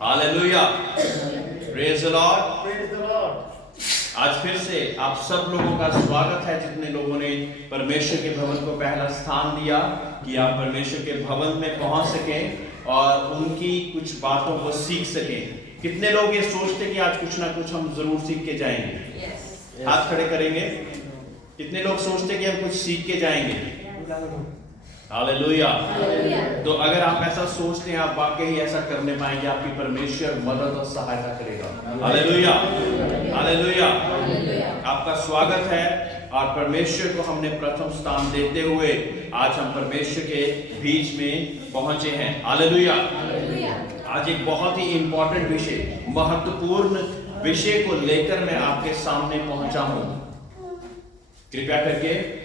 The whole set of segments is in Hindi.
Hallelujah, praise the Lord. आज फिर से आप सब लोगों का स्वागत है जितने लोगों ने परमेश्वर के भवन को पहला स्थान दिया कि आप परमेश्वर के भवन में पहुंच सकें और उनकी कुछ बातों को सीख सकें। कितने लोग ये सोचते कि आज कुछ ना कुछ हम जरूर सीख के जाएंगे? हाथ खड़े करेंगे। कितने लोग सोचते कि हम कुछ सीख के जाएंगे? हालेलुया। तो अगर आप ऐसा सोचते हैं, आप वाकई ऐसा करने पाएंगे, आपकी परमेश्वर मदद और सहायता करेगा। Hallelujah, hallelujah. आपका स्वागत है। और परमेश्वर को हमने प्रथम स्थान देते हुए आज हम परमेश्वर के बीच में पहुंचे हैं। हालेलुया। आज एक बहुत ही इंपॉर्टेंट विषय, महत्वपूर्ण विषय को लेकर मैं आपके सामने पहुंचा हूं। कृपया करके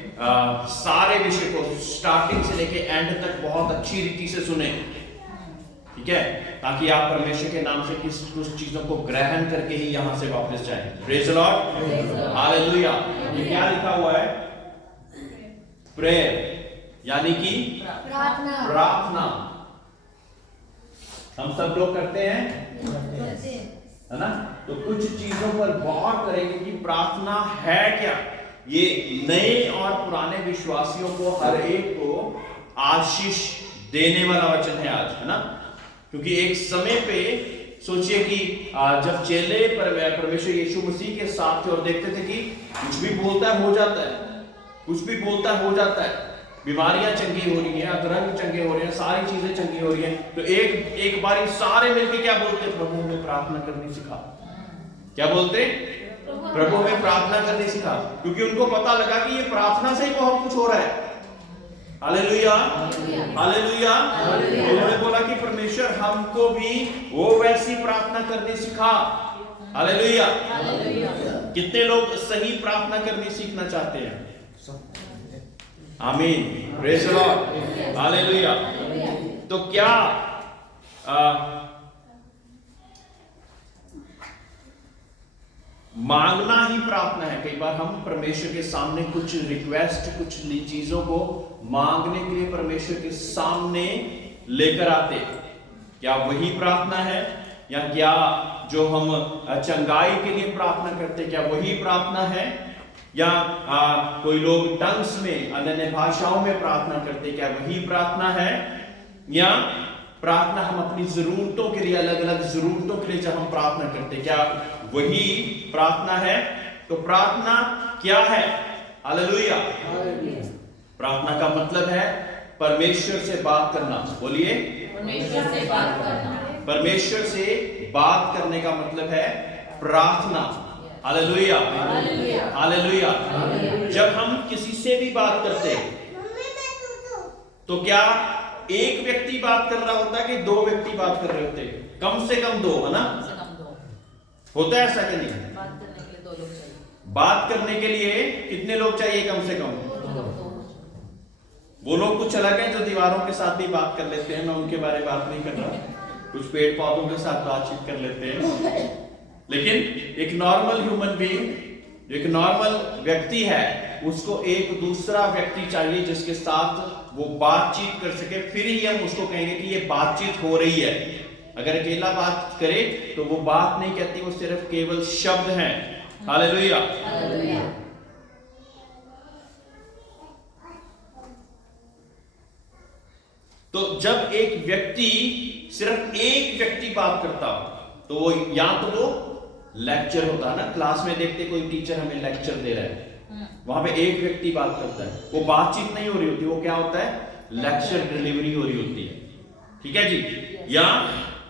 सारे विषय को स्टार्टिंग से लेके एंड तक बहुत अच्छी रीति से सुने, ठीक है, ताकि आप परमेश्वर के नाम से कुछ चीजों को ग्रहण करके ही यहां से वापस जाएं। Praise the Lord, hallelujah. ये क्या लिखा हुआ है? प्रेयर, यानी कि प्रार्थना। हम सब लोग करते हैं, है ना? तो कुछ चीजों पर गौर करेंगे कि प्रार्थना है क्या। ये नए और पुराने विश्वासियों को हर एक को आशीष देने वाला वचन है आज, है ना? क्योंकि एक समय पे सोचिए कि जब चेले परमेश्वर यीशु मसीह के साथ थे और देखते थे कि कुछ भी बोलता है हो जाता है, कुछ भी बोलता है हो जाता है, बीमारियां चंगी हो रही हैं, अधरंग चंगे हो रहे हैं, सारी चीजें चंगी हो रही हैं, तो एक बारी सारे मिलके क्या बोलते? प्रभु में प्रार्थना करनी सिखा। क्या बोलते? प्रभु में प्रार्थना करने सिखा, क्योंकि उनको पता लगा कि ये प्रार्थना से ही बहुत कुछ हो रहा है। Hallelujah, hallelujah. उन्होंने बोला कि परमेश्वर हमको भी वो वैसी प्रार्थना करने सिखा। हालेलुया। कितने लोग सही प्रार्थना करनी सीखना चाहते हैं? आमीन, प्रेज द लॉर्ड, हालेलुया। तो क्या मांगना ही प्रार्थना है? कई बार हम परमेश्वर के सामने कुछ रिक्वेस्ट, कुछ चीजों को मांगने के लिए परमेश्वर के सामने लेकर आते। क्या वही प्रार्थना है? या क्या जो हम चंगाई के लिए प्रार्थना करते, क्या वही प्रार्थना है? या कोई लोग टंग्स में, अन्य भाषाओं में प्रार्थना करते, क्या वही प्रार्थना है? या प्रार्थना हम अपनी जरूरतों के लिए, अलग अलग जरूरतों के लिए जब हम प्रार्थना करते, क्या वही प्रार्थना है? तो प्रार्थना क्या है? हालेलुया। प्रार्थना का मतलब है परमेश्वर से बात करना। बोलिए, परमेश्वर से बात करना। परमेश्वर से बात करने का मतलब है प्रार्थना। Hallelujah, hallelujah. जब हम किसी से भी बात करते तो क्या एक व्यक्ति बात कर रहा होता है कि दो व्यक्ति बात कर रहे होते हैं? कम से कम दो, है ना? होता है ऐसा कि नहीं? बात करने के लिए दो लोग चाहिए। बात करने के लिए कितने लोग चाहिए? कम से कम वो लोग कुछ अलग हैं जो दीवारों के साथ भी बात कर लेते हैं, मैं उनके बारे में बात नहीं कर रहा। कुछ पेड़ पौधों के साथ बातचीत कर लेते हैं, लेकिन एक नॉर्मल ह्यूमन बीइंग, एक नॉर्मल व्यक्ति है, उसको एक दूसरा व्यक्ति चाहिए जिसके साथ वो बातचीत कर सके, फिर ही हम उसको कहेंगे कि ये बातचीत हो रही है। अगर अकेला बात करे तो वो बात नहीं कहती, वो सिर्फ केवल शब्द हैं। हालेलुया। तो जब एक व्यक्ति, सिर्फ एक व्यक्ति बात करता हो तो वो या तो वो लेक्चर होता है ना, क्लास में देखते कोई टीचर हमें लेक्चर दे रहा है, वहां पे एक व्यक्ति बात करता है, वो बातचीत नहीं हो रही होती, वो क्या होता है? लेक्चर डिलीवरी हो रही होती है, ठीक है जी।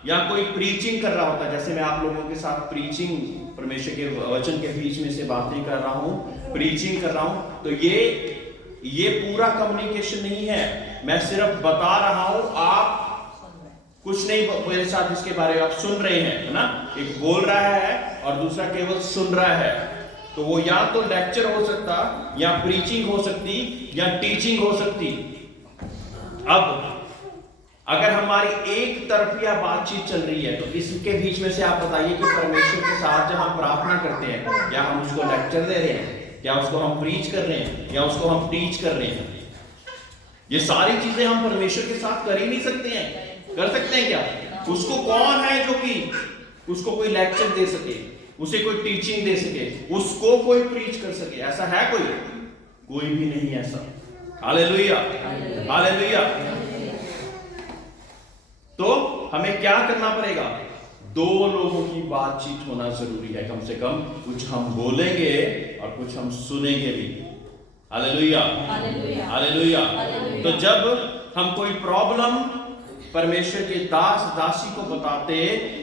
या कोई प्रीचिंग कर रहा होता है, जैसे मैं आप लोगों के साथ प्रीचिंग, परमेश्वर के वचन के बीच में से बातें कर रहा हूं, प्रीचिंग कर रहा हूं, तो ये पूरा कम्युनिकेशन नहीं है, मैं सिर्फ बता रहा हूं, आप कुछ नहीं मेरे साथ इसके बारे में आप सुन रहे हैं, है ना? एक बोल रहा है और दूसरा केवल सुन रहा है। तो वो या तो लेक्चर हो सकता, या प्रीचिंग हो सकती, या टीचिंग हो सकती। अब अगर हमारी एक तरफिया बातचीत चल रही है तो इसके बीच में से आप बताइए कि परमेश्वर के साथ जब हम प्रार्थना करते हैं, क्या हम उसको लेक्चर दे रहे हैं, क्या उसको हम प्रीच कर रहे हैं, या उसको हम टीच कर रहे हैं? ये सारी चीजें हम परमेश्वर के साथ कर ही नहीं सकते हैं। कर सकते हैं क्या? उसको कौन है जो कि उसको कोई लेक्चर दे सके, उसे कोई टीचिंग दे सके, उसको कोई प्रीच कर सके? ऐसा है कोई भी नहीं ऐसा। Hallelujah, hallelujah. तो हमें क्या करना पड़ेगा? दो लोगों की बातचीत होना जरूरी है, कम से कम कुछ हम बोलेंगे और कुछ हम सुनेंगे भी। Hallelujah, hallelujah. तो जब हम कोई प्रॉब्लम परमेश्वर के दास दासी को बताते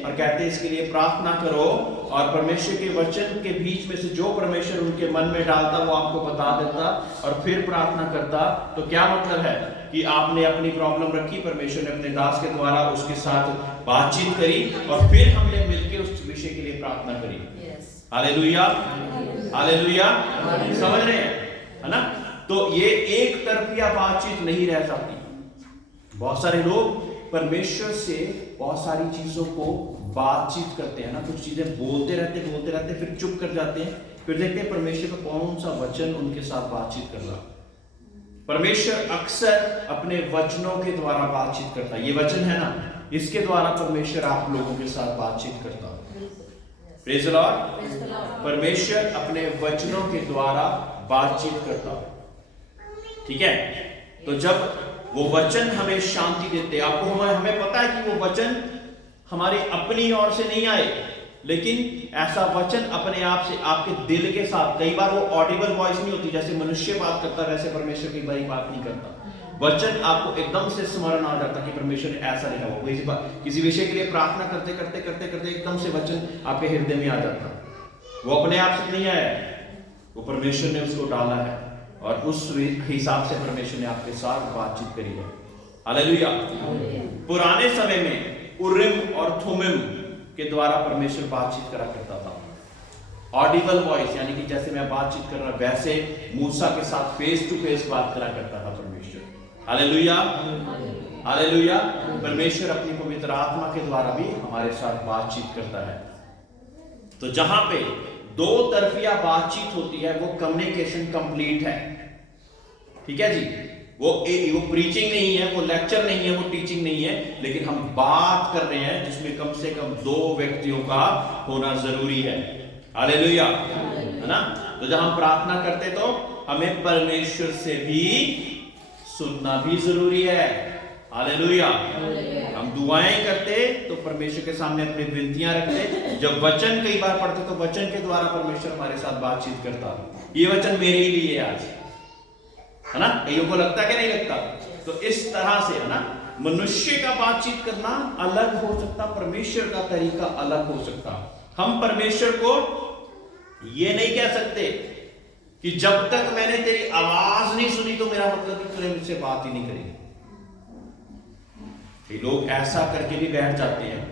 और कहते इसके लिए प्रार्थना करो, और परमेश्वर के वचन के बीच में से जो परमेश्वर उनके मन में डालता वो आपको बता देता और फिर प्रार्थना करता, तो क्या मतलब है कि आपने अपनी प्रॉब्लम रखी, परमेश्वर ने अपने दास के द्वारा उसके साथ बातचीत करी और फिर हमने मिलकर उस विषय के लिए प्रार्थना करी। Hallelujah, hallelujah. समझ रहे हैं, है ना? तो ये एक तरफिया बातचीत नहीं रह जाती। बहुत सारे लोग परमेश्वर से बहुत सारी चीजों को बातचीत करते हैं ना, कुछ चीजें बोलते रहते फिर चुप कर जाते हैं, फिर देखते हैं परमेश्वर का कौन सा वचन उनके साथ बातचीत कर रहा। परमेश्वर अक्सर अपने वचनों के द्वारा बातचीत करता है। ये वचन है ना, इसके द्वारा परमेश्वर आप लोगों के साथ बातचीत करता है। Praise the Lord. परमेश्वर अपने वचनों के द्वारा बातचीत करता है, ठीक है? तो जब वो वचन हमें शांति देते, आपको हमें पता है कि वो वचन हमारी अपनी ओर से नहीं आए, लेकिन ऐसा वचन अपने आप से आपके दिल के साथ, कई बार वो ऑडिबल वॉइस नहीं होती, जैसे मनुष्य बात करता है वैसे परमेश्वर कई बार बात नहीं करता। वचन आपको एकदम से स्मरण आ जाता कि परमेश्वर ने ऐसा लिखा हुआ, किसी विषय के लिए प्रार्थना करते एकदम से वचन आपके हृदय में आ जाता। वो अपने आप से नहीं आया, वो परमेश्वर ने उसको डाला है और उस हिसाब से परमेश्वर ने आपके साथ बातचीत करी है। हालेलुया। पुराने समय में उरिम और थुमिम के द्वारा परमेश्वर बातचीत करा करता था। ऑडिबल वॉइस, यानी कि जैसे मैं बातचीत कर रहा वैसे मूसा के साथ फेस टू फेस बात करा करता था परमेश्वर। Hallelujah, hallelujah. परमेश्वर अपनी पवित्र आत्मा के द्वारा भी हमारे साथ बातचीत करता है। तो जहां पे दो तरफिया बातचीत होती है वो कम्युनिकेशन कंप्लीट है, ठीक है जी? वो प्रीचिंग नहीं है, वो लेक्चर नहीं है, वो टीचिंग नहीं है, लेकिन हम बात कर रहे हैं जिसमें कम से कम दो व्यक्तियों का होना जरूरी है। हालेलुया, है ना? तो जब हम प्रार्थना करते तो हमें परमेश्वर से भी सुनना भी जरूरी है। हालेलुया। हम दुआएं करते तो परमेश्वर के सामने अपनी विनतियां रखते, जब वचन कई बार पढ़ते तो वचन के द्वारा परमेश्वर हमारे साथ बातचीत करता। ये वचन मेरे ही लिए आज, है ना? कईयों को लगता है कि नहीं लगता? तो इस तरह से, है ना, मनुष्य का बातचीत करना अलग हो सकता, परमेश्वर का तरीका अलग हो सकता। हम परमेश्वर को ये नहीं कह सकते कि जब तक मैंने तेरी आवाज नहीं सुनी तो मेरा मतलब कि तूने मुझसे बात ही नहीं करी। लोग ऐसा करके भी बैठ जाते हैं,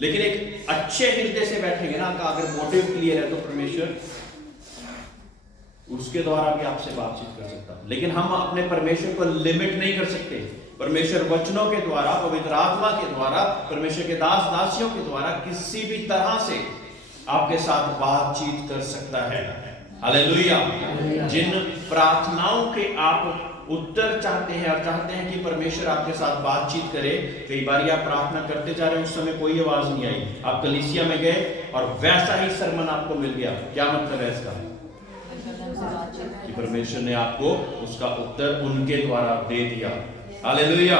लेकिन एक अच्छे हृदय से बैठेंगे ना, अगर मोटिव क्लियर है तो परमेश्वर उसके द्वारा भी आपसे बातचीत कर सकता है। लेकिन हम अपने परमेश्वर को लिमिट नहीं कर सकते। परमेश्वर वचनों के द्वारा, पवित्र आत्मा के द्वारा, परमेश्वर के दास दासियों के द्वारा किसी भी तरह से आपके साथ बातचीत कर सकता है। हालेलुया। जिन प्रार्थनाओं के आप उत्तर चाहते हैं और चाहते हैं कि परमेश्वर आपके साथ बातचीत करे, कई बार आप प्रार्थना करते जा रहे हैं, उस समय कोई आवाज नहीं आई, आप कलीसिया में गए और वैसा ही सरमन आपको मिल गया। क्या मतलब है इसका? कि परमेश्वर ने आपको उसका उत्तर उनके द्वारा दे दिया। Hallelujah,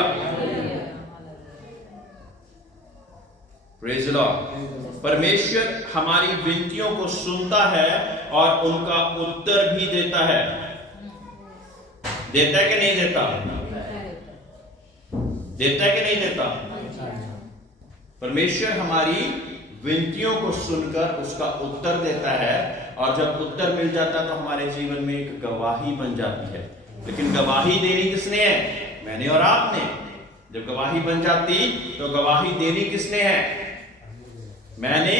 praise the Lord. परमेश्वर हमारी विनतियों को सुनता है और उनका उत्तर भी देता है। देता है कि नहीं देता? देता है कि नहीं देता? परमेश्वर हमारी विनतियों को सुनकर उसका उत्तर देता है, और जब उत्तर मिल जाता है तो हमारे जीवन में एक गवाही बन जाती है। लेकिन गवाही देनी किसने है? मैंने और आपने। जब गवाही बन जाती तो गवाही देनी किसने है? मैंने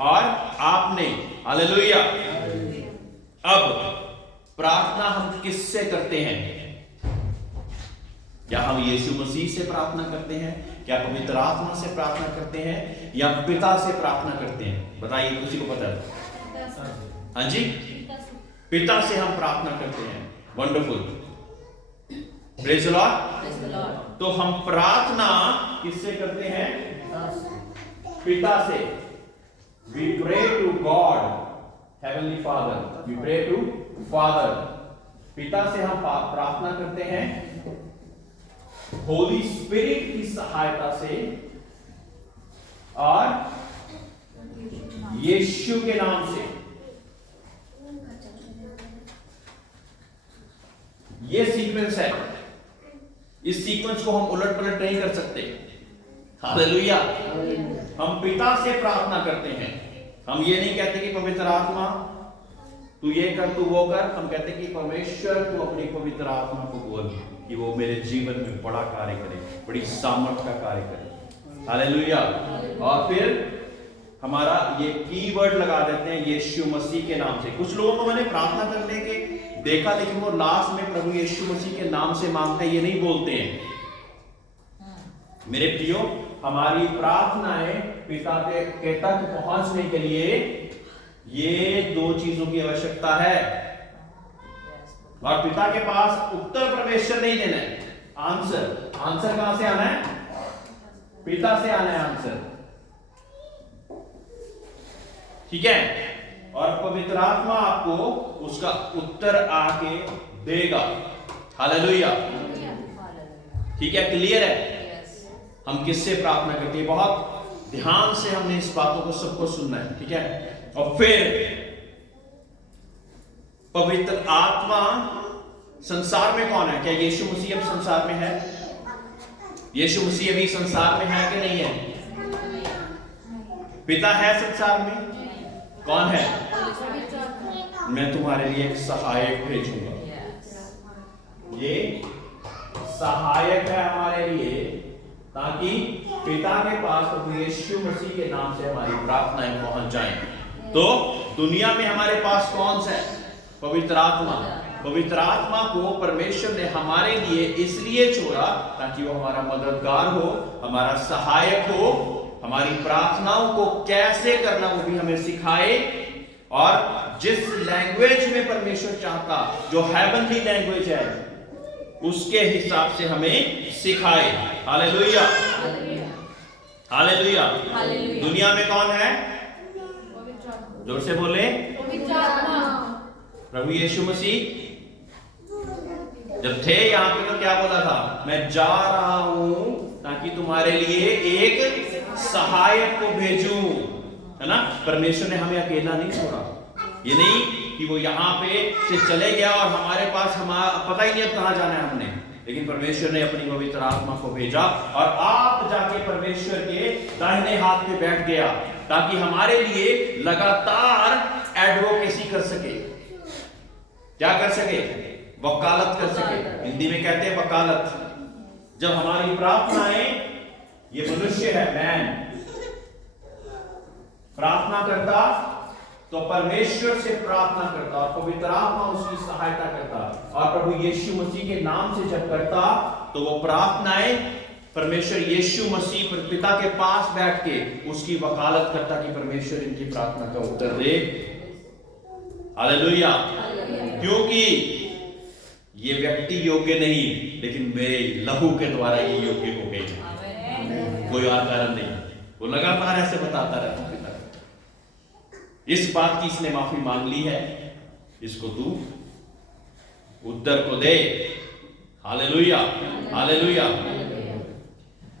और आपने। हालेलुया। अब प्रार्थना हम किससे करते हैं? क्या हम यीशु मसीह से प्रार्थना करते हैं? क्या पवित्र आत्मा से प्रार्थना करते हैं, या पिता से प्रार्थना करते हैं? बताइए, किसी को पता है? हाँ जी, पिता से हम प्रार्थना करते हैं। Wonderful, praise the lord. तो हम प्रार्थना किससे करते हैं? पिता से। We pray to God heavenly father, we pray to father. पिता से हम प्रार्थना करते हैं होली स्पिरिट की सहायता से और यीशु के नाम से। ये सीक्वेंस है, इस सीक्वेंस को हम उलट पलट नहीं कर सकते। हालेलुया। हम पिता से प्रार्थना करते हैं। हम ये नहीं कहते कि पवित्र आत्मा तू ये कर, तू वो कर। हम कहते कि परमेश्वर तू अपनी पवित्र आत्मा को बोल कि वो मेरे जीवन में बड़ा कार्य करे, बड़ी सामर्थ का कार्य करे। हालेलुया। और फिर हमारा ये कीवर्ड लगा देते हैं यीशु मसीह के नाम से। कुछ लोगों को मैंने प्रार्थना करने के देखा, लेकिन वो लास्ट में प्रभु यीशु मसीह के नाम से मांगते हैं, ये नहीं बोलते हैं। मेरे प्रियो, हमारी प्रार्थनाएं पिता के तक पहुंचने के लिए ये दो चीजों की आवश्यकता है। और पिता के पास उत्तर परमेश्वर नहीं देना है, आंसर। आंसर कहां से आना है? पिता से आना है आंसर। ठीक है। और पवित्र आत्मा आपको उसका उत्तर आके देगा। हालेलुया। ठीक है, क्लियर है? हम किससे प्रार्थना करते हैं? बहुत ध्यान से हमने इस बातों को सबको सुनना है। ठीक है। और फिर पवित्र आत्मा संसार में कौन है? क्या यीशु मसीह अब संसार में है? यीशु मसीह अभी संसार में है कि नहीं है? पिता है संसार में? कौन है? मैं तुम्हारे लिए एक सहायक भेजूंगा। ये सहायक है हमारे लिए, ताकि पिता के पास प्रभु यीशु मसीह के नाम से हमारी प्रार्थनाएं पहुंच जाएं। तो दुनिया में हमारे पास कौन सा है? पवित्र आत्मा। पवित्र आत्मा को परमेश्वर ने हमारे लिए इसलिए छोड़ा ताकि वो हमारा मददगार हो, हमारा सहायक हो, हमारी प्रार्थनाओं को कैसे करना वो भी हमें सिखाए, और जिस लैंग्वेज में परमेश्वर चाहता, जो हेवनली लैंग्वेज है, उसके हिसाब से हमें सिखाए। हालेलुया। हालेलुया। दुनिया में कौन है? जोर से बोले। प्रभु यीशु मसीह जब थे यहाँ पे तो क्या बोला था? मैं जा रहा हूं ताकि तुम्हारे लिए एक सहायक को भेजूं। है ना? परमेश्वर ने हमें अकेला नहीं छोड़ा। ये नहीं कि वो यहाँ पे से चले गया और हमारे पास पता ही नहीं अब कहां जाना है हमने, लेकिन परमेश्वर ने अपनी पवित्र आत्मा को भेजा और आप जाके परमेश्वर के दाहिने हाथ पे बैठ गया, ताकि हमारे लिए लगातार एडवोकेसी कर सके। क्या कर सके? वकालत कर सके। हिंदी में कहते हैं वकालत। जब हमारी प्रार्थनाएं, ये मनुष्य है, मैन प्रार्थना करता तो परमेश्वर से प्रार्थना करता और पवित्र आत्मा उसकी सहायता करता, और प्रभु यीशु मसीह के नाम से जब करता तो वो प्रार्थनाएं परमेश्वर यीशु मसीह पिता के पास बैठ के उसकी वकालत करता कि परमेश्वर इनकी प्रार्थना का उत्तर दे। हालेलुया। क्योंकि ये व्यक्ति योग्य नहीं, लेकिन मेरे लहू के द्वारा ये योग्य हो गए। कोई और कारण नहीं। वो लगातार ऐसे बताता रहता पिता, इस बात की इसने माफी मांग ली है, इसको तू उत्तर को दे। हालेलुया। हालेलुया।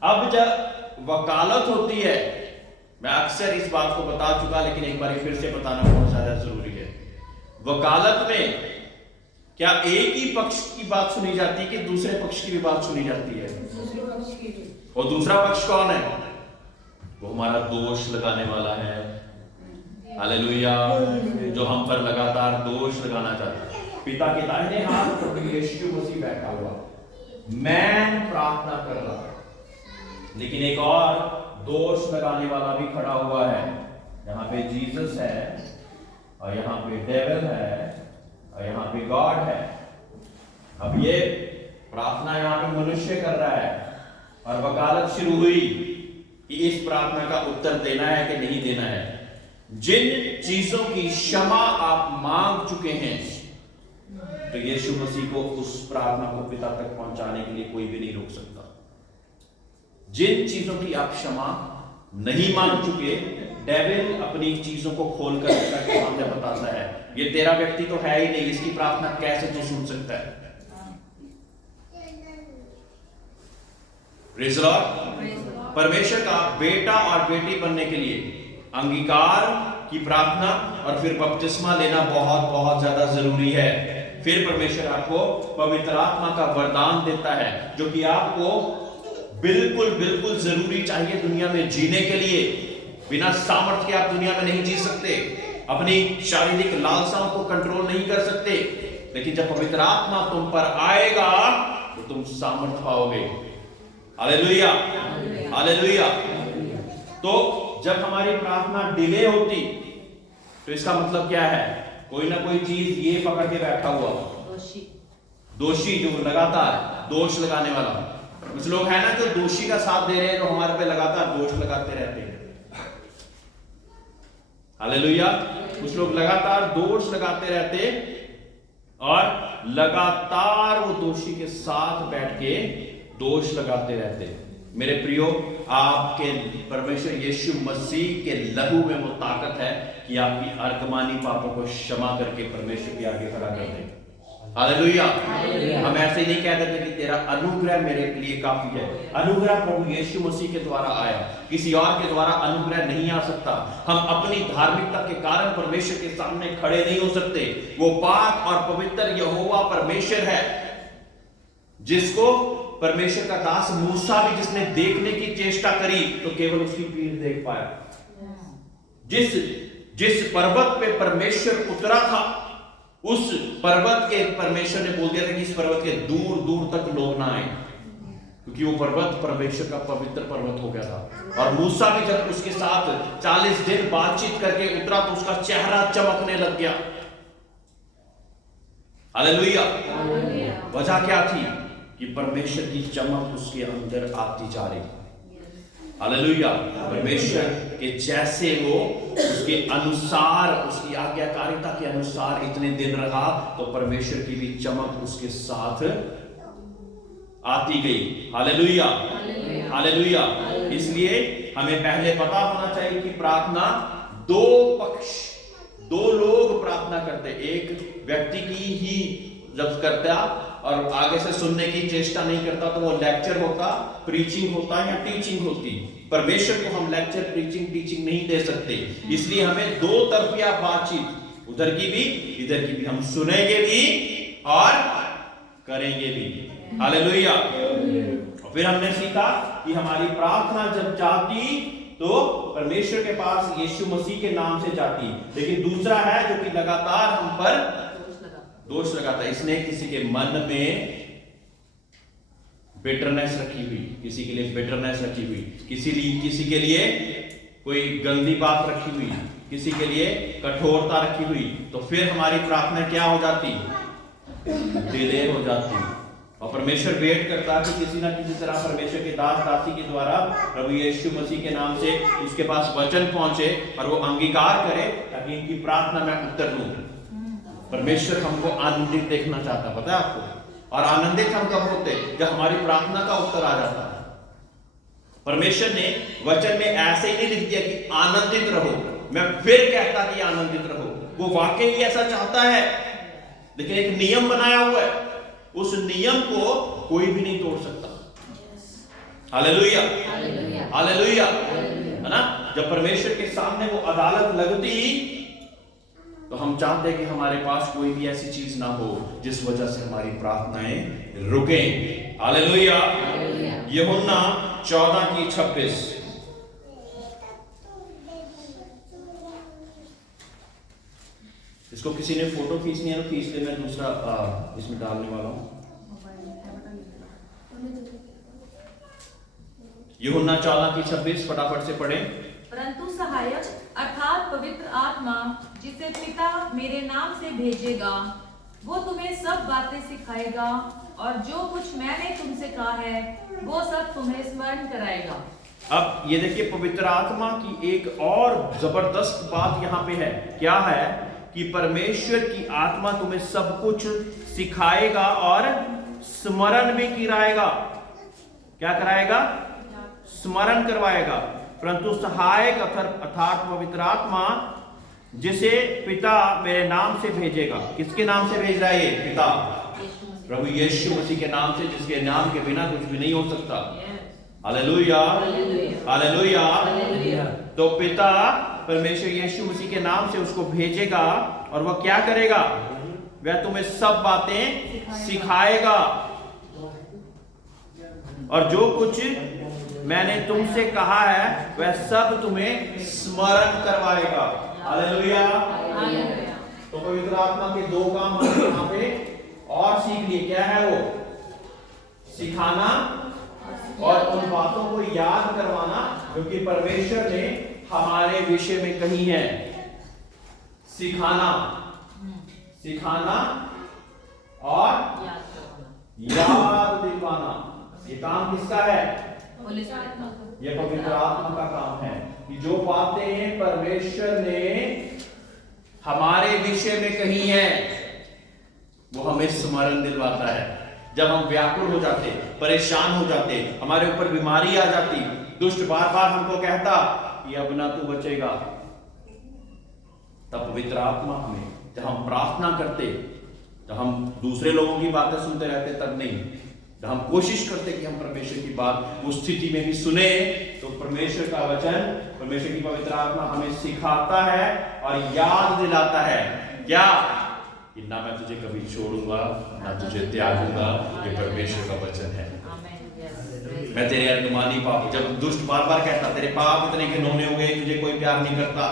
अब जब वकालत होती है, मैं अक्सर इस बात को बता चुका, लेकिन एक बार फिर से बताना बहुत ज्यादा जरूरी है। वकालत में क्या एक ही पक्ष की बात सुनी जाती है कि दूसरे पक्ष की भी बात सुनी जाती है? और दूसरा पक्ष कौन है? वो हमारा दोष लगाने वाला है। हालेलुया। जो हम पर लगातार दोष लगाना चाहता है। पिता के दाहिने हाथ प्रभु यीशु मसीह बैठा हुआ, मैं प्रार्थना कर रहा, लेकिन एक और दोष लगाने वाला भी खड़ा हुआ है। यहाँ पे जीसस है, और यहाँ पे डेविल है, और यहाँ पे गॉड है। अब ये प्रार्थना यहाँ पे मनुष्य कर रहा है, और वकालत शुरू हुई कि इस प्रार्थना का उत्तर देना है कि नहीं देना है। जिन चीजों की क्षमा आप मांग चुके हैं, तो यीशु मसीह को उस प्रार्थना को पिता तक पहुंचाने के लिए कोई भी नहीं रोक सकता। जिन चीजों की आप क्षमा नहीं मांग चुके, डेविल अपनी चीजों को खोलकर उसके सामने बताता है, ये तेरा व्यक्ति तो है ही नहीं, इसकी प्रार्थना कैसे तू सुन सकता है। Praise the Lord. परमेश्वर का बेटा और बेटी बनने के लिए अंगीकार की प्रार्थना और फिर बपतिस्मा लेना बहुत बहुत ज्यादा जरूरी है। फिर परमेश्वर आपको पवित्र आत्मा का वरदान देता है, जो कि आपको बिल्कुल बिल्कुल जरूरी चाहिए दुनिया में जीने के लिए। बिना सामर्थ्य के आप दुनिया में नहीं जी सकते, अपनी शारीरिक लालसाओं को कंट्रोल नहीं कर सकते, लेकिन जब पवित्र आत्मा तुम पर आएगा तो तुम सामर्थ्य पाओगे। Hallelujah, hallelujah. तो जब हमारी प्रार्थना डिले होती तो इसका मतलब क्या है? कोई ना कोई चीज ये पकड़ के बैठा हुआ, दोषी जो लगातार दोष लगाने वाला। कुछ लोग है ना जो दोषी का साथ दे रहे हैं, जो हमारे पे लगातार दोष लगाते रहते हैं। हालेलुया। कुछ लोग लगातार दोष लगाते रहते और लगातार वो दोषी के साथ बैठ के दोष लगाते रहते। मेरे प्रियो, आपके परमेश्वर यीशु मसीह के लहू में वो ताकत है कि आपकी अर्गमानी पापों को क्षमा करके परमेश्वर के आगे खड़ा कर दे। हालेलुया। हम ऐसे ही नहीं कह देते कि तेरा अनुग्रह मेरे लिए काफी है। अनुग्रह प्रभु यीशु मसीह के द्वारा आया, किसी और के द्वारा अनुग्रह नहीं आ सकता। हम अपनी धार्मिकता के कारण परमेश्वर के सामने खड़े नहीं हो सकते। वो पाक और पवित्र यहोवा परमेश्वर है, जिसको परमेश्वर का दास मूसा भी जिसने देखने की चेष्टा करी तो केवल उसकी पीठ देख पाया। जिस पर्वत पे परमेश्वर उतरा था, उस पर्वत के परमेश्वर ने बोल दिया था कि इस पर्वत के दूर दूर तक लोग ना आए, क्योंकि वो पर्वत परमेश्वर का पवित्र पर्वत हो गया था। और मूसा भी जब उसके साथ 40 दिन बातचीत करके उतरा तो उसका चेहरा चमकने लग गया। हालेलुया। वजह क्या थी? कि परमेश्वर की चमक उसके अंदर आती जा रही। हालेलुया। परमेश्वर के जैसे वो उसके अनुसार, उसकी आज्ञाकारिता के अनुसार इतने दिन रहा तो परमेश्वर की भी चमक उसके साथ आती गई। Hallelujah, hallelujah. इसलिए हमें पहले पता होना चाहिए कि प्रार्थना दो पक्ष, दो लोग प्रार्थना करते। एक व्यक्ति की ही जब करता और आगे से सुनने की चेष्टा नहीं करता तो वो लेक्चर होता, प्रीचिंग होता या टीचिंग होती। परमेश्वर को हम लेक्चर, प्रीचिंग, टीचिंग नहीं दे सकते। इसलिए हमें दो तरफिया बातचीत, उधर की भी इधर की भी, हम सुनेंगे भी और करेंगे भी। हालेलुया। फिर हमने सीखा कि हमारी प्रार्थना जब जाती तो परमेश्वर के पास यीशु मसीह के नाम से जाती, लेकिन दूसरा है जो कि लगातार हम पर दोष लगाता है। इसने किसी के मन में बिटरनेस रखी हुई, किसी के लिए बिटरनेस रखी हुई, किसी के लिए कोई गंदी बात रखी हुई, किसी के लिए कठोरता रखी हुई, तो फिर हमारी प्रार्थना क्या हो जाती? डिले हो जाती। और परमेश्वर वेट करता कि किसी ना किसी तरह परमेश्वर के दास दासी के द्वारा प्रभु यीशु मसीह के नाम से उसके पास वचन पहुंचे और वो अंगीकार करे ताकि इनकी प्रार्थना में उत्तर दूं। परमेश्वर हमको आनंदित देखना चाहता, पता है आपको? और आनंदित हम कब होते? जब हमारी प्रार्थना का उत्तर आ जाता है। परमेश्वर ने वचन में ऐसे ही नहीं लिख दिया कि आनंदित रहो, मैं फिर कहता कि आनंदित रहो। वो वाकई ऐसा चाहता है, लेकिन एक नियम बनाया हुआ है, उस नियम को कोई भी नहीं तोड़ सकता। हालेलुया, हालेलुया, है ना? जब परमेश्वर के सामने वो अदालत लगती तो हम चाहते हैं कि हमारे पास कोई भी ऐसी चीज ना हो जिस वजह से हमारी प्रार्थनाएं रुकें। हालेलुया। यूहन्ना 14:26। इसको किसी ने फोटो खींचनी है तो खींच ले, मैं दूसरा इसमें डालने वाला हूं। यूहन्ना 14:26 फटाफट से पढ़ें। परंतु सहायक अर्थात पवित्र आत्मा, जिसे पिता मेरे नाम से भेजेगा, वो तुम्हें सब बातें सिखाएगा और जो कुछ मैंने तुमसे कहा है वो सब तुम्हें स्मरण कराएगा। अब ये देखिए, पवित्र आत्मा की एक और जबरदस्त बात यहाँ पे है। क्या है? कि परमेश्वर की आत्मा तुम्हें सब कुछ सिखाएगा और स्मरण भी कराएगा। क्या कराएगा? स्मरण करवाएगा, परंतु सहायक अर्थात पवित्र आत्मा जिसे पिता मेरे नाम से भेजेगा। किसके नाम से भेज रहा है? ये पिता प्रभु यीशु मसीह के नाम से, जिसके नाम के बिना कुछ भी नहीं हो सकता। Hallelujah, hallelujah. तो पिता परमेश्वर यीशु मसीह के नाम से उसको भेजेगा और वह क्या करेगा? वह तुम्हें सब बातें सिखाएगा और जो कुछ मैंने तुमसे कहा है वह सब तुम्हें स्मरण करवाएगा। हालेलुया। तो पवित्र आत्मा के दो काम हमने यहाँ पे और सीख लिए। क्या है वो? सिखाना और उन बातों को याद करवाना क्योंकि परमेश्वर ने हमारे विषय में कही है। सिखाना और याद दिलवाना। ये काम किसका है? ये पवित्र आत्मा का काम है कि जो बातें परमेश्वर ने हमारे विषय में कही है वो हमें स्मरण दिलवाता है। जब हम व्याकुल हो जाते, परेशान हो जाते, हमारे ऊपर बीमारी आ जाती, दुष्ट बार बार हमको कहता कि अब ना तू बचेगा, तब पवित्र आत्मा हमें, जब हम प्रार्थना करते, जब हम दूसरे लोगों की बातें सुनते रहते तब नहीं, जब हम कोशिश करते कि हम परमेश्वर की बात उस स्थिति में भी सुने, तो परमेश्वर का वचन, परमेश्वर की पवित्र आत्मा हमें सिखाता है और याद दिलाता है। क्या? कि ना मैं तुझे कभी छोड़ूंगा ना तुझे त्यागूंगा। ये परमेश्वर का वचन है। मैं तेरे अनमानी पाप, जब दुष्ट बार बार कहता तेरे पाप इतने घिनौने हो गए, तुझे कोई प्यार नहीं करता,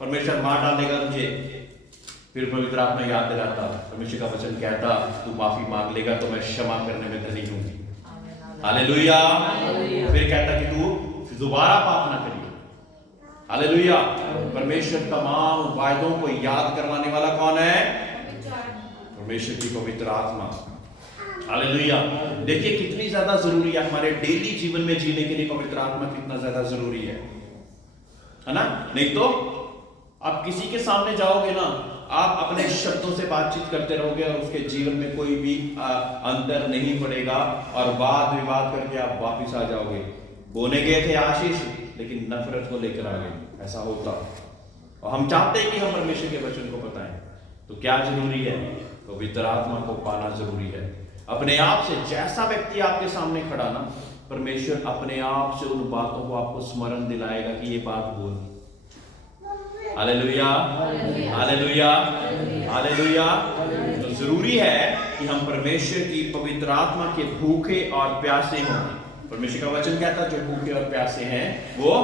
परमेश्वर मार डालेगा तुझे, फिर पवित्र आत्मा याद दिलाता, परमेश्वर का वचन कहता तू माफी मांग लेगा तो मैं क्षमा करने में धनी हूं। हालेलुया। फिर कहता कि तू दोबारा पाप ना करिए। हालेलुया। परमेश्वर तमाम वायदों को याद करवाने वाला कौन है? परमेश्वर की पवित्र आत्मा। हालेलुया। देखिए कितनी ज्यादा जरूरी है हमारे डेली जीवन में जीने के लिए पवित्र आत्मा, कितना ज्यादा जरूरी है ना? नहीं तो आप किसी के सामने जाओगे ना, आप अपने शब्दों से बातचीत करते रहोगे और उसके जीवन में कोई भी अंतर नहीं पड़ेगा और वाद विवाद करके आप वापिस आ जाओगे। बोने गए थे आशीष लेकिन नफरत को लेकर आ गए, ऐसा होता। और हम चाहते हैं कि हम परमेश्वर के वचन को बताएं, तो क्या जरूरी है? पवित्र आत्मा को पाना जरूरी है। अपने आप से, जैसा व्यक्ति आपके सामने खड़ा ना, परमेश्वर अपने आप से उन बातों को आपको स्मरण दिलाएगा कि ये बात बोल। Hallelujah, hallelujah, hallelujah. तो जरूरी है कि हम परमेश्वर की पवित्र आत्मा के भूखे और प्यासे हों। परमेश्वर का वचन कहता है जो भूखे और प्यासे हैं वो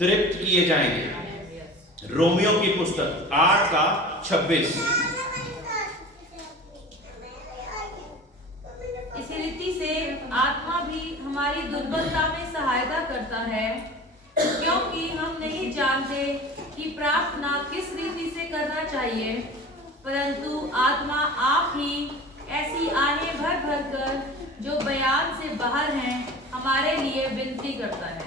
तृप्त किए जाएंगे। रोमियो की पुस्तक 8:26। इस रीति से आत्मा भी हमारी दुर्बलता में सहायता करता है, क्योंकि हम नहीं जानते कि प्रार्थना किस रीति से करना चाहिए, परंतु आत्मा आप ही ऐसी आहें भर भर कर जो बयान से बाहर हैं हमारे लिए विनती करता है।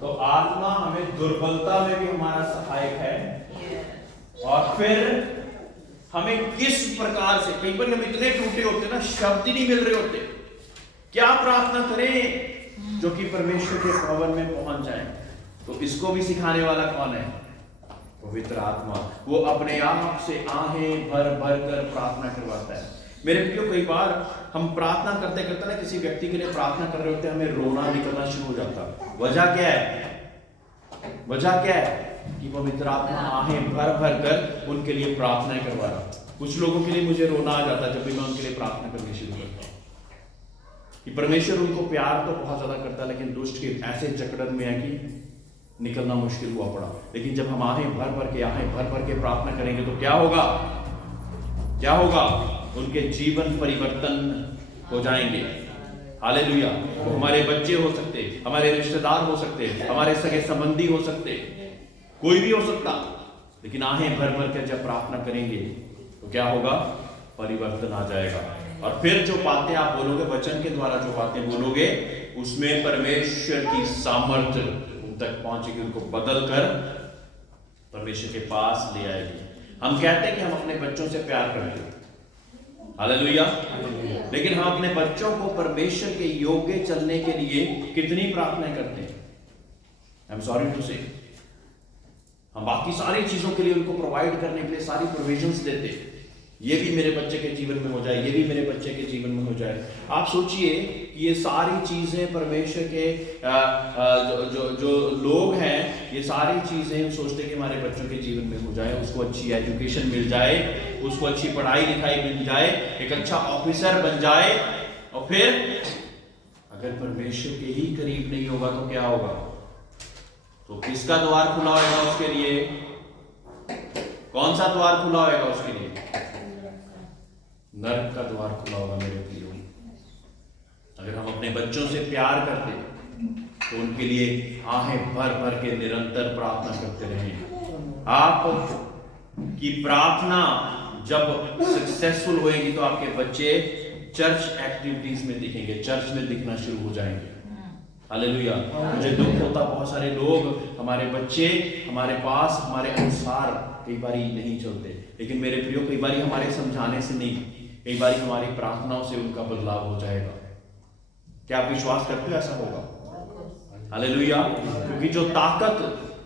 तो आत्मा हमें दुर्बलता में भी हमारा सहायक है। और फिर हमें किस प्रकार से, कई बार हम इतने टूटे होते ना, शब्द ही नहीं मिल रहे होते, क्या प्रार्थना करें जो कि परमेश्वर के भवन में पहुंच जाए। तो इसको भी सिखाने वाला कौन है? पवित्र आत्मा। वो अपने आप से आहें भर भर कर प्रार्थना करवाता है। मेरे प्रियो, कई बार हम प्रार्थना करते करते ना किसी व्यक्ति के लिए प्रार्थना कर रहे होते हैं, हमें रोना निकलना शुरू हो जाता। वजह क्या है? वजह क्या है? कि पवित्र आत्मा आहें भर भर कर उनके लिए प्रार्थनाएं करवा रहा। कुछ लोगों के लिए मुझे रोना आ जाता जब भी मैं उनके लिए प्रार्थना करनी शुरू करता हूं कि परमेश्वर उनको प्यार तो बहुत ज्यादा करता है, लेकिन दुष्ट के ऐसे जकड़न में है कि निकलना मुश्किल हुआ पड़ा। लेकिन जब हम आहें भर भर के प्रार्थना करेंगे तो क्या होगा? क्या होगा? उनके जीवन परिवर्तन हो जाएंगे। हालेलुया। वो हमारे बच्चे हो सकते, हमारे रिश्तेदार हो सकते, हमारे सगे संबंधी हो सकते, कोई भी हो सकता, लेकिन आहें भर भर कर जब प्रार्थना करेंगे तो क्या होगा? परिवर्तन आ जाएगा। और फिर जो बातें आप बोलोगे, वचन के द्वारा जो बातें बोलोगे, उसमें परमेश्वर की सामर्थ्य उन तक पहुंचेगी, उनको बदल कर परमेश्वर के पास ले आएगी। हम कहते हैं कि हम अपने बच्चों से प्यार करते हैं, हालेलुया। लेकिन हम अपने बच्चों को परमेश्वर के योग्य चलने के लिए कितनी प्रार्थनाएं करते हैं? आई एम सॉरी टू से, हम बाकी सारी चीजों के लिए उनको प्रोवाइड करने के लिए सारी प्रोविजंस देते हैं। ये भी मेरे बच्चे के जीवन में हो जाए, ये भी मेरे बच्चे के जीवन में हो जाए। आप सोचिए कि ये सारी चीजें परमेश्वर के जो लोग हैं, ये सारी चीजें सोचते कि हमारे बच्चों के जीवन में हो जाए, उसको अच्छी एजुकेशन मिल जाए, उसको अच्छी पढ़ाई लिखाई मिल जाए, एक अच्छा ऑफिसर बन जाए। और फिर अगर परमेश्वर के ही करीब नहीं होगा तो क्या होगा? तो किसका द्वार खुला होगा उसके लिए? कौन सा द्वार खुला होगा उसके लिए? नरक का द्वार खुला होगा मेरे प्रियो। अगर हम अपने बच्चों से प्यार करते तो उनके लिए आहें भर भर के निरंतर प्रार्थना करते रहें। आप की प्रार्थना जब सक्सेसफुल होएगी तो आपके बच्चे चर्च एक्टिविटीज में दिखेंगे, चर्च में दिखना शुरू हो जाएंगे। हालेलुया। मुझे दुख होता, बहुत सारे लोग, हमारे बच्चे हमारे पास हमारे अनुसार कई बार नहीं चलते। लेकिन मेरे प्रियो, कई बार हमारे समझाने से नहीं, कई बार हमारी प्रार्थनाओं से उनका बदलाव हो जाएगा। क्या आप विश्वास करते हो ऐसा होगा? हालेलुया। क्योंकि जो ताकत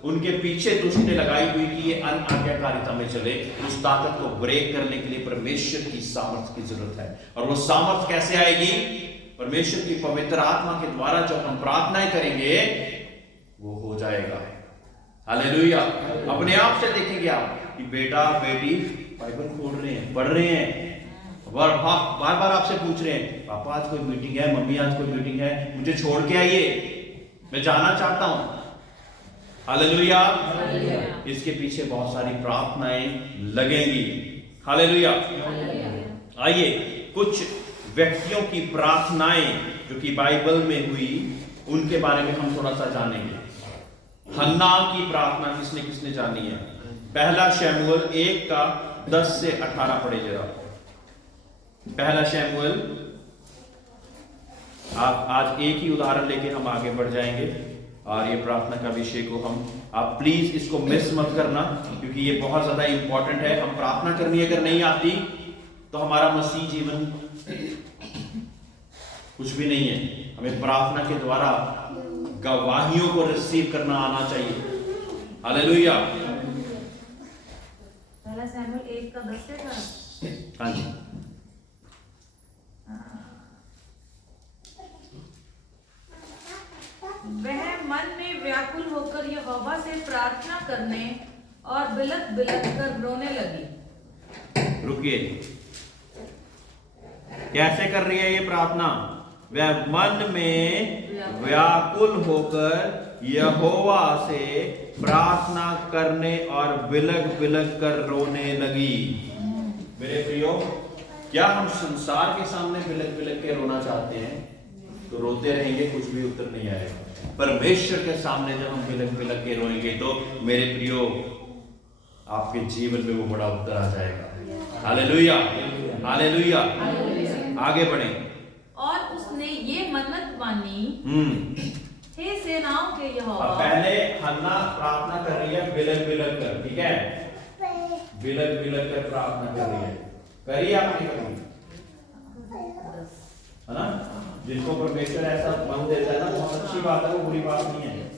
उनके पीछे दुष्ट ने लगाई हुई कि ये अनाज्ञाकारिता में चले, उस ताकत को ब्रेक करने के लिए परमेश्वर की सामर्थ्य की जरूरत है। और वो सामर्थ्य कैसे आएगी? परमेश्वर की पवित्र आत्मा के द्वारा जब हम प्रार्थनाएं करेंगे वो हो जाएगा। हालेलुया। अपने आप से देखेंगे आप कि बेटा बेटी बाइबल खोल रहे हैं, पढ़ रहे हैं, बार बार आपसे पूछ रहे हैं, पापा आज कोई मीटिंग है, मम्मी आज कोई मीटिंग है, मुझे छोड़ के आइए, मैं जाना चाहता हूं। हालेलुया। इसके पीछे बहुत सारी प्रार्थनाएं लगेंगी। हालेलुया। आइए कुछ व्यक्तियों की प्रार्थनाएं जो कि बाइबल में हुई उनके बारे में हम थोड़ा सा जानेंगे। हन्ना की प्रार्थना किसने किसने जानी है? पहला शमूएल 1 का 10 से 18 पढ़े जरा। पहला शमूएल, आप आज एक ही उदाहरण लेके हम आगे बढ़ जाएंगे और ये प्रार्थना का विषय को आप प्लीज इसको मिस मत करना, क्योंकि ये बहुत ज्यादा इंपॉर्टेंट है। हम प्रार्थना करनी अगर नहीं आती तो हमारा मसीह जीवन कुछ भी नहीं है। हमें प्रार्थना के द्वारा गवाहियों को रिसीव करना आना चाहिए। हालेलुया। पहला शमूएल 1 का 10 से 18। हाँ जी। वह मन में व्याकुल होकर यहोवा से प्रार्थना करने और बिलख बिलख कर रोने लगी। रुकिए, कैसे कर रही है ये प्रार्थना? वह मन में व्याकुल होकर यहोवा से प्रार्थना करने और बिलख बिलख कर रोने लगी। मेरे प्रियो, क्या हम संसार के सामने बिलख बिलख के रोना चाहते हैं? तो रोते रहेंगे, कुछ भी उत्तर नहीं आएगा। परमेश्वर के सामने जब हम बिलख बिलख के रोएंगे तो मेरे प्रियो आपके जीवन में वो बड़ा उत्तर आ जाएगा। हालेलुया। हालेलुया। आगे बढ़े। और उसने ये मन्नत मानी, हे सेनाओं के यहोवा। पहले हन्ना प्रार्थना कर रही है बिलख बिलख कर, ठीक है? बिलख बिलख कर प्रार्थना कर रही है। करिए आपने कभी, है ना? जिनको परमेश्वर ऐसा मन देता है ना, बहुत अच्छी बात है, वो बुरी बात नहीं है।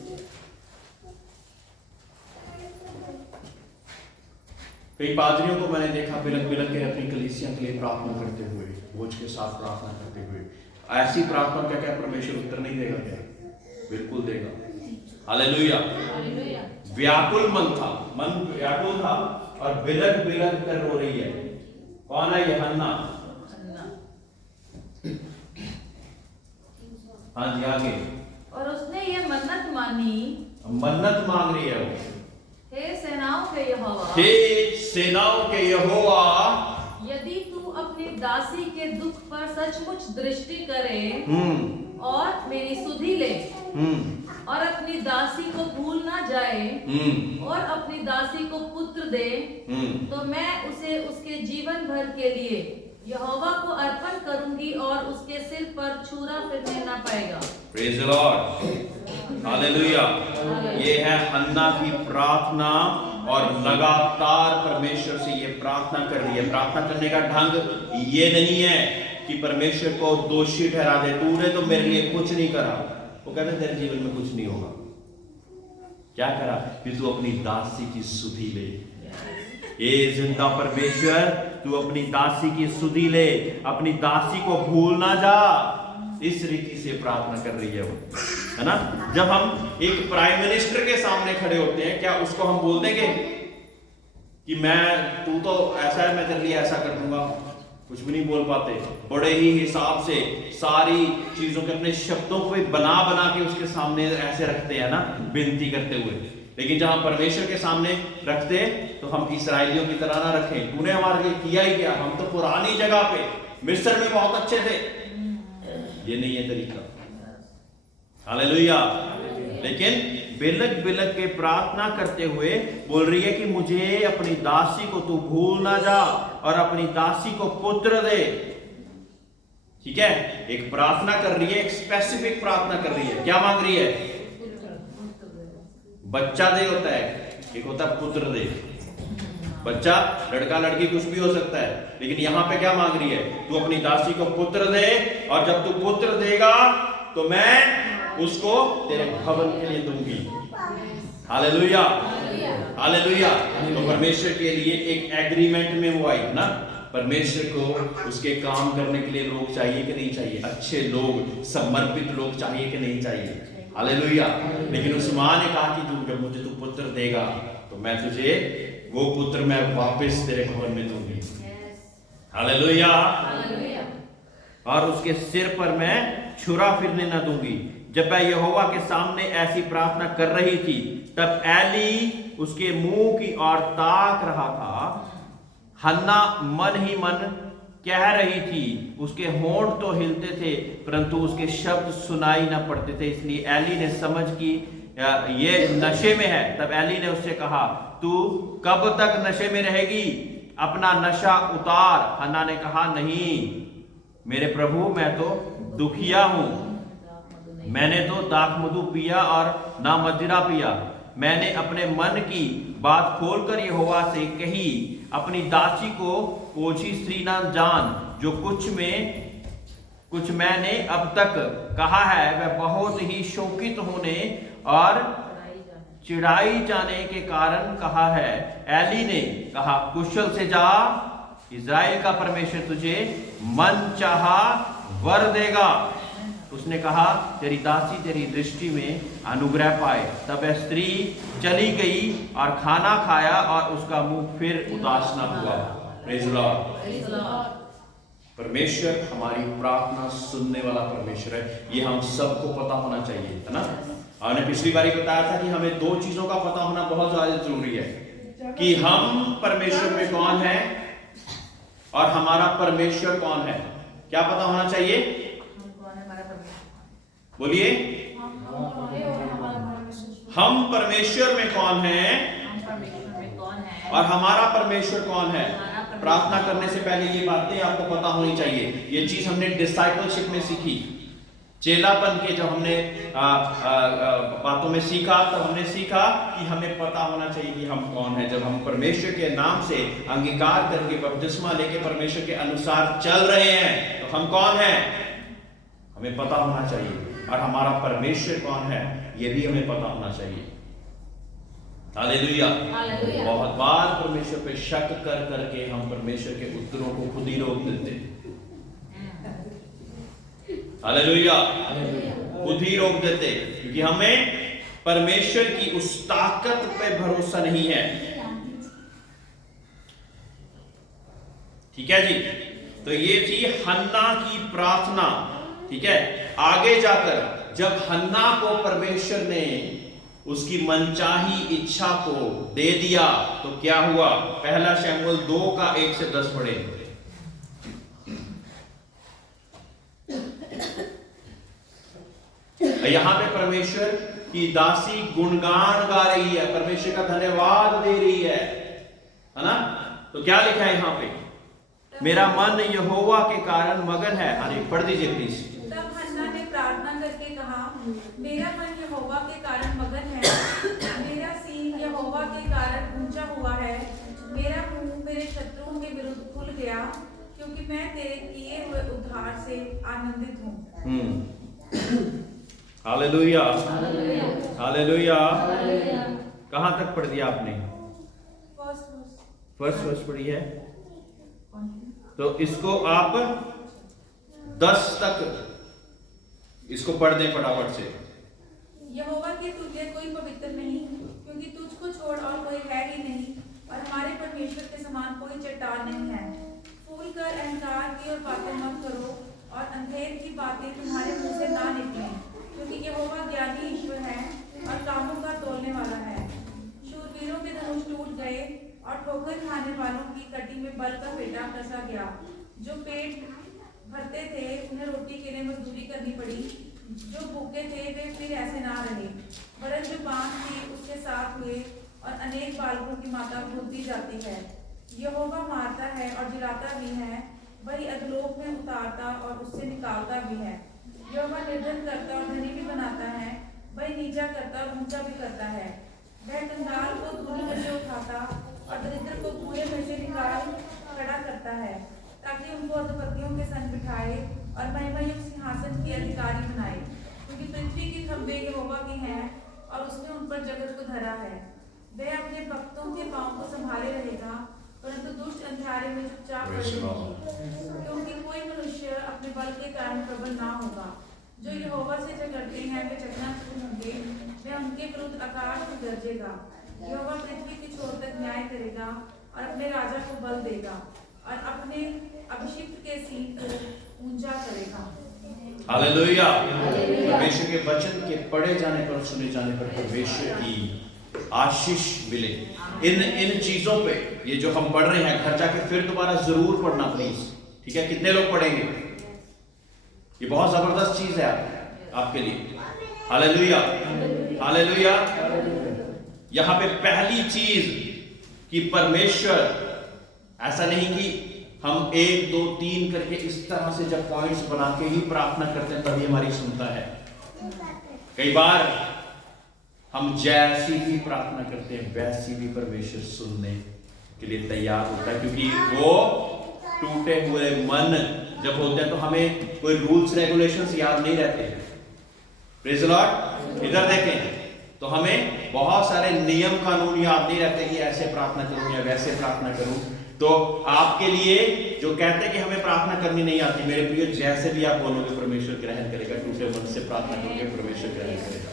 कई पादरियों को मैंने देखा बिलख बिलख के अपनी कलीसिया के लिए प्रार्थना करते हुए, बोझ के साथ प्रार्थना करते हुए। ऐसी प्रार्थना का क्या परमेश्वर उत्तर नहीं देगा क्या? बिल्कुल देगा। हालेलुया। व्याकुल मन था, मन व्याकुल था और बिलख बिलख कर रो रही है। कौन है ये? हन्ना। हाँ जी, आगे। और उसने ये मन्नत मानी, मन्नत मांग रही है वो, हे सेनाओं के यहोवा, हे सेनाओं के यहोवा, यदि तू अपनी दासी के दुख पर सचमुच दृष्टि करे और मेरी सुधि ले और अपनी दासी को भूल ना जाए और अपनी दासी को पुत्र दे, तो मैं उसे उसके जीवन भर के लिए यहोवा को अर्पण करूंगी और उसके सिर पर छुरा फिरने ना पाएगा। Praise the Lord. हालेलुया। ये है हन्ना की प्रार्थना और लगातार परमेश्वर से ये प्रार्थना कर रही है। प्रार्थना करने का ढंग ये नहीं है कि परमेश्वर को दोषी ठहरा दे, तूने तो मेरे लिए कुछ नहीं करा। वो कहते तेरे जीवन में कुछ नहीं होगा। क्या करा कि तू अपनी दासी की सुधि ले। ये जिंदा परमेश्वर, तू अपनी दासी की सुधि ले, अपनी दासी को भूल ना जा। इस रीति से प्रार्थना कर रही है वो, है ना। जब हम एक प्राइम मिनिस्टर के सामने खड़े होते हैं, क्या उसको हम बोल देंगे कि तू तो ऐसा है, मैं तेरे लिए ऐसा कर दूंगा? कुछ भी नहीं बोल पाते। बड़े ही हिसाब से सारी चीजों के अपने शब्दों को बना बना के उसके सामने ऐसे रखते हैं ना, विनती करते हुए। लेकिन जहां परमेश्वर के सामने रखते तो हम इस्राएलियों की तरह ना रखें, तूने हमारे लिए किया ही क्या, हम तो पुरानी जगह पे मिस्र में बहुत अच्छे थे। ये नहीं है तरीका। हालेलुया। लेकिन बिलक बिलक के प्रार्थना करते हुए बोल रही है कि मुझे अपनी दासी को तू भूल ना जा और अपनी दासी को पुत्र दे। ठीक है, एक प्रार्थना कर रही है, एक स्पेसिफिक प्रार्थना कर रही है। क्या मांग रही है? बच्चा दे होता है, एक होता है पुत्र दे। बच्चा, लड़का लड़की कुछ भी हो सकता है, लेकिन यहां पे क्या मांग रही है? तू अपनी दासी को पुत्र दे, और जब तू पुत्र देगा तो मैं उसको तेरे भवन के लिए दूंगी। Hallelujah, hallelujah. तो परमेश्वर के लिए एक एग्रीमेंट में वो आई ना। परमेश्वर को उसके काम करने के लिए लोग चाहिए कि नहीं चाहिए? अच्छे लोग, समर्पित लोग चाहिए कि नहीं चाहिए? हालेलुया। लेकिन उस मां ने कहा कि जब मुझे तू पुत्र देगा तो मैं तुझे वो पुत्र मैं वापस तेरे भवन में दूंगी। हालेलुया। और उसके सिर पर मैं छुरा फिरने न दूंगी। जब वह यहोवा के सामने ऐसी प्रार्थना कर रही थी, तब एली उसके मुंह की ओर ताक रहा था। हन्ना मन ही मन कह रही थी, उसके होंठ तो हिलते थे परंतु उसके शब्द सुनाई न पड़ते थे। इसलिए एली ने समझ की ये नशे में है। तब एली ने उससे कहा, तू कब तक नशे में रहेगी? अपना नशा उतार। हन्ना ने कहा, नहीं मेरे प्रभु, मैं तो दुखिया हूं। मैंने तो दाखमधु पिया और ना मदिरा पिया। मैंने अपने मन की बात खोलकर यहोवा से कही। अपनी दासी को ओछी स्त्री ना जान, जो कुछ मैंने अब तक कहा है वह बहुत ही शोकित होने और चिढ़ाई जाने के कारण कहा है। एली ने कहा, कुशल से जा, इज़राइल का परमेश्वर तुझे मन चाहा वर देगा। उसने कहा, तेरी दासी तेरी दृष्टि में अनुग्रह पाए। तब वह स्त्री चली गई और खाना खाया और उसका मुंह फिर उदास न हुआ। Praise the Lord. परमेश्वर हमारी प्रार्थना सुनने वाला परमेश्वर है, ये हम सबको पता होना चाहिए, है ना। हमने पिछली बार बताया था कि हमें दो चीजों का पता होना बहुत ज्यादा जरूरी है, कि हम परमेश्वर में कौन है और हमारा परमेश्वर कौन है। क्या पता होना चाहिए? बोलिए, हम परमेश्वर में कौन है और हमारा परमेश्वर कौन है। प्रार्थना करने से पहले ये बातें आपको पता होनी चाहिए। ये चीज हमने डिसाइपलशिप में सीखी, चेलापन के जब हमने बातों में सीखा, तो हमने सीखा कि हमें पता होना चाहिए कि हम कौन है। जब हम परमेश्वर के नाम से अंगीकार करके बपतिस्मा लेके परमेश्वर के अनुसार चल रहे हैं, तो हम कौन हैं हमें पता होना चाहिए। और हमारा परमेश्वर कौन है ये भी हमें पता होना चाहिए। हालेलुया। बहुत बार परमेश्वर पे शक कर करके हम परमेश्वर के उत्तरों को खुद ही रोक देते हैं। हालेलुया, खुद ही रोक देते, क्योंकि हमें परमेश्वर की उस ताकत पे भरोसा नहीं है। ठीक है जी। तो ये थी हन्ना की प्रार्थना। ठीक है, आगे जाकर जब हन्ना को परमेश्वर ने उसकी मनचाही इच्छा को दे दिया तो क्या हुआ? पहला शमूएल 2:1-10 पढ़े। यहां पे परमेश्वर की दासी गुणगान गा रही है, परमेश्वर का धन्यवाद दे रही है ना। तो क्या लिखा है यहाँ पे? मेरा मन यहोवा के कारण मगन है। अरे पढ़ दीजिए प्लीज। तब हन्ना ने प्रार्थना करके कहा, मेरा मन यहोवा के कारण मगन है, मेरा सीन यहोवा के कारण ऊंचा क्योंकि मैं तेरे किए हुए उद्धार से आनंदित हूँ। Hallelujah, hallelujah. कहाँ तक पढ़ दिया आपने? फर्स्ट वर्स पढ़ी है। तो इसको आप 10 तक इसको पढ़ दें फटाफट से। यहोवा के तुल्य कोई पवित्र नहीं, क्योंकि तुझको छोड़ और कोई है ही नहीं, और हमारे परमेश्वर के समान कोई चट्टान नहीं है। फूल कर अहंकार की और बातें मत करो, और अंधेर की बातें तुम्हारे मुंह से ना निकलें, क्योंकि यहोवा ज्ञानी ईश्वर है और कामों का तोलने वाला है। शूरवीरों के धनुष टूट गए, और ठोकर खाने वालों की कटी में बल का पेटा कसा गया। जो पेट भरते थे उन्हें रोटी के लिए मजदूरी करनी पड़ी, जो भूखे थे वे फिर ऐसे ना रहे, वरन जो बांझ थी उसके साथ हुए, और अनेक बालकों की माता भूलती जाती है। यहोवा मारता है और जिलाता भी है, वही अधोलोक में उतारता और उससे निकालता भी है। यहोवा निर्धन करता और धनी भी बनाता है, वही नीचा करता और ऊंचा भी करता है। वह कंगाल को धूल में से उठाता और दरिद्र को कूड़े में से निकाल खड़ा करता है, ताकि उनको अधोपतियों के संग बिठाए और महिमायुक्त सिंहासन के अधिकारी बनाए। क्योंकि पृथ्वी की खंभे यहोवा की हैं, और उसने उन पर जगत को धरा है। वह अपने भक्तों के पांव को संभाले रहेगा, परंतु दुष्ट अंधियारे में चुपचाप पड़े रहेंगे, क्योंकि कोई मनुष्य अपने बल के कारण प्रबल ना होगा। जो यहोवा से झगड़ते हैं वे चकनाचूर होंगे, वह उनके विरुद्ध आकाश में गरजेगा। यहोवा पृथ्वी की छोर तक न्याय करेगा और अपने राजा को बल देगा, और अपने अभिषिक्त के सींग को ऊंचा करेगा। हालेलुया। परमेश्वर के वचन के पढ़े जाने पर, सुने जाने पर परमेश्वर की आशीष मिले। इन चीजों पे ये जो हम पढ़ रहे हैं, घर जाके फिर दोबारा जरूर पढ़ना प्लीज, ठीक है? कितने लोग पढ़ेंगे? ये बहुत जबरदस्त चीज है आपके लिए। Hallelujah, hallelujah. यहां पे पहली चीज कि परमेश्वर, ऐसा नहीं कि हम 1 2 3 करके इस तरह से जब पॉइंट्स बना के ही प्रार्थना करते हैं तभी हमारी सुनता है। कई बार हम जैसी भी प्रार्थना करते हैं वैसी भी परमेश्वर सुनने के लिए तैयार होता है, क्योंकि वो टूटे हुए मन जब होते हैं तो हमें कोई रूल्स रेगुलेशंस याद नहीं रहते। Praise the Lord. इधर देखें तो हमें बहुत सारे नियम कानून याद नहीं रहते कि ऐसे प्रार्थना करूं या वैसे प्रार्थना करूं। तो आपके लिए जो कहते हैं कि हमें प्रार्थना करनी नहीं आती, मेरे प्रिय, जैसे भी आप बोलोगे परमेश्वर ग्रहण करेगा। टूटे मन से प्रार्थना करोगे परमेश्वर ग्रहण करेगा।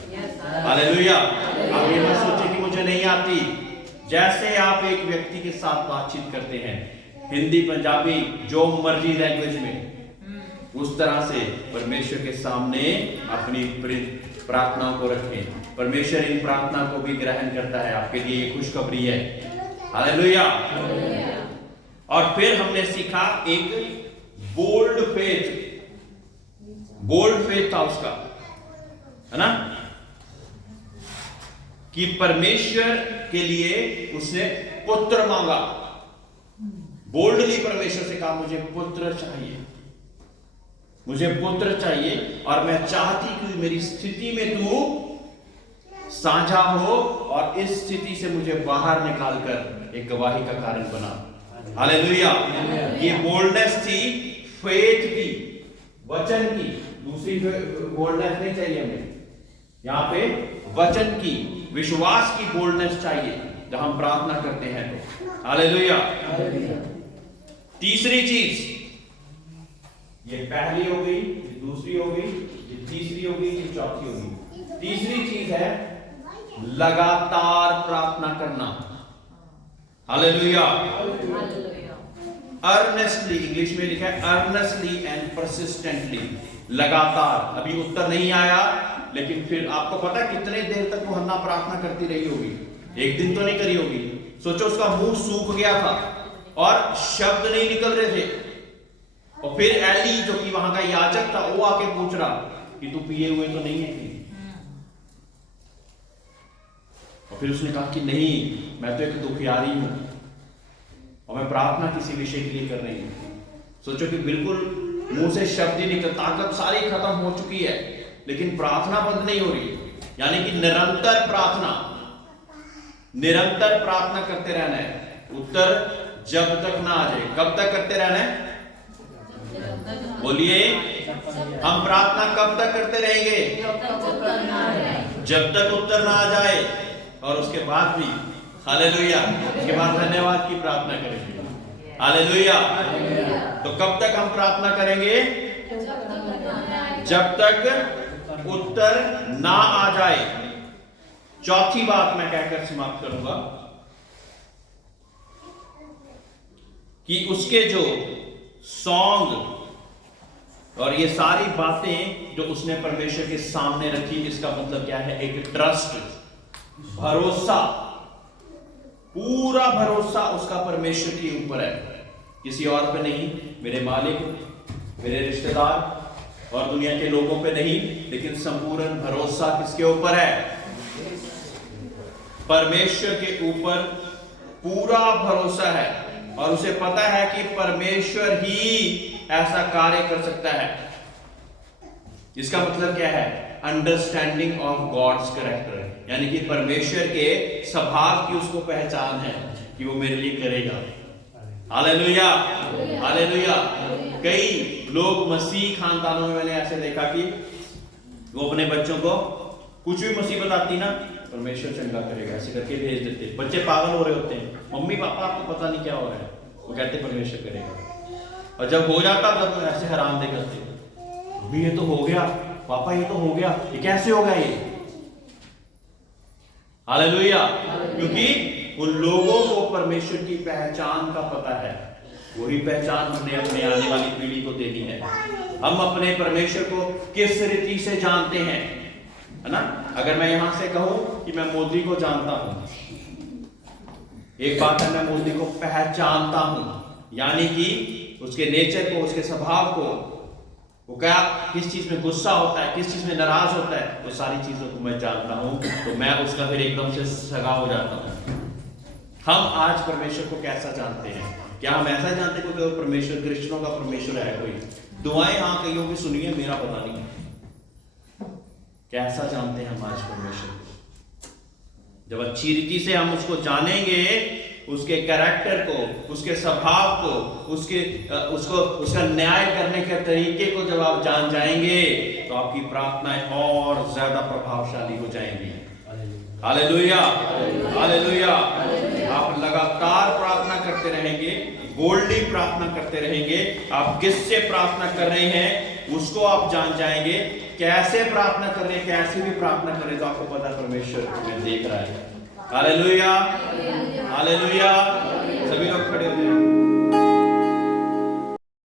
हालेलुया। आप ये मत सोचिए कि मुझे नहीं आती। जैसे आप एक व्यक्ति के साथ बातचीत करते हैं, हिंदी, पंजाबी, जो मर्जी लैंग्वेज में, उस तरह से परमेश्वर के सामने अपनी प्रार्थनाओं को रखें। परमेश्वर इन प्रार्थना को भी ग्रहण करता है। आपके लिए ये खुशखबरी है। हालेलुया। और फिर हमने सीखा एक बोल्ड फेथ था उसका, है ना, कि परमेश्वर के लिए उसने पुत्र मांगा। बोल्डली परमेश्वर से कहा, मुझे पुत्र चाहिए, मुझे पुत्र चाहिए, और मैं चाहती कि मेरी स्थिति में तू साझा हो और इस स्थिति से मुझे बाहर निकालकर एक गवाही का कारण बना। हालेलुया। ये बोल्डनेस थी, फेथ की, वचन की। दूसरी बोल्डनेस नहीं चाहिए हमें, यहां पे वचन की, विश्वास की बोल्डनेस चाहिए जब हम प्रार्थना करते हैं तो। हालेलुया। तीसरी चीज, ये पहली हो गई, ये दूसरी हो गई, ये तीसरी हो गई, ये चौथी हो गई। तीसरी चीज है लगातार प्रार्थना करना। हालेलुया। अर्नेस्टली, इंग्लिश में लिखा है अर्नेस्टली एंड परसिस्टेंटली, लगातार। अभी उत्तर नहीं आया, लेकिन फिर आपको पता है कितने देर तक वो हन्ना प्रार्थना करती रही होगी? एक दिन तो नहीं करी होगी। सोचो, उसका मुंह सूख गया था और शब्द नहीं निकल रहे थे, और फिर एली जो कि वहां का याजक था, वो आके पूछ रहा कि तू पिए हुए तो नहीं है? और फिर उसने कहा कि नहीं, मैं तो एक दुखियारी हूं और मैं प्रार्थना किसी विषय के लिए कर रही हूं। सोचो कि बिल्कुल मुंह से शब्द ही निकल, ताकत सारी खत्म हो चुकी है, लेकिन प्रार्थना बंद नहीं हो रही। यानी कि निरंतर प्रार्थना करते रहना है। उत्तर जब तक ना आ जाए। कब तक करते रहना है? बोलिए, हम प्रार्थना कब तक करते रहेंगे? जब तक उत्तर ना आ जाए। और उसके बाद भी हालेलुया, उसके बाद धन्यवाद की प्रार्थना करेंगे। हालेलुया। तो कब तक हम प्रार्थना करेंगे? जब तक उत्तर ना आ जाए। चौथी बात मैं कहकर समाप्त करूंगा कि उसके जो सॉन्ग और ये सारी बातें जो उसने परमेश्वर के सामने रखी, इसका मतलब क्या है? एक ट्रस्ट, भरोसा, पूरा भरोसा उसका परमेश्वर के ऊपर है, किसी और पे नहीं। मेरे मालिक, मेरे रिश्तेदार और दुनिया के लोगों पे नहीं, लेकिन संपूर्ण भरोसा किसके ऊपर है? परमेश्वर के ऊपर पूरा भरोसा है। और उसे पता है कि परमेश्वर ही ऐसा कार्य कर सकता है। इसका मतलब क्या है? अंडरस्टैंडिंग ऑफ गॉड्स कैरेक्टर, यानी कि परमेश्वर के स्वभाव की उसको पहचान है कि वो मेरे लिए करेगा। Hallelujah, hallelujah. कई लोग मसीह खानदानों में मैंने ऐसे देखा कि वो अपने बच्चों को कुछ भी मुसीबत आती ना, परमेश्वर चंगा करेगा ऐसे करके भेज देते। बच्चे पागल हो रहे होते हैं, मम्मी पापा आपको पता नहीं क्या हो रहा है, वो कहते परमेश्वर करेगा। और जब हो जाता तब ऐसे हैरान देखते, अभी ये तो हो गया, पापा ये तो हो गया, ये कैसे होगा ये? हालेलुया। क्योंकि उन लोगों को परमेश्वर की पहचान का पता है। वही पहचान हमने अपने आने वाली पीढ़ी को देनी है। हम अपने परमेश्वर को किस रीति से जानते हैं, है ना? अगर मैं यहां से कहूं कि मैं मोदी को जानता हूं, एक बात है, मैं मोदी को पहचानता हूं, यानी कि उसके नेचर को, उसके स्वभाव को, वो क्या, किस चीज में गुस्सा होता है, किस चीज में नाराज होता है, वो सारी चीजों को मैं जानता हूं। तो मैं उसका फिर एकदम से सगा हो जाता हूं। हम आज परमेश्वर को कैसा जानते हैं? क्या हम ऐसा जानते हैं कि परमेश्वर क्रिश्चियनों का परमेश्वर है कोई? दुआएं हाँ कईयों की सुनी है, मेरा पता नहीं। कैसा जानते हैं हम आज परमेश्वर को? जब अच्छी रीति से हम उसको जानेंगे, उसके कैरेक्टर को, उसके स्वभाव को, उसका न्याय करने के तरीके को जब आप जान जाएंगे, तो आपकी प्रार्थनाएं और ज्यादा प्रभावशाली हो जाएंगी। Hallelujah, hallelujah. आप लगातार प्रार्थना करते रहेंगे, बोल्डली प्रार्थना करते रहेंगे। आप किससे प्रार्थना कर रहे हैं उसको आप जान जाएंगे। कैसे प्रार्थना कर रहे हैं, कैसे भी प्रार्थना कर रहे हैं, तो आपको पता परमेश्वर हमें देख रहा है। Hallelujah, hallelujah. सभी लोग खड़े हो जाए।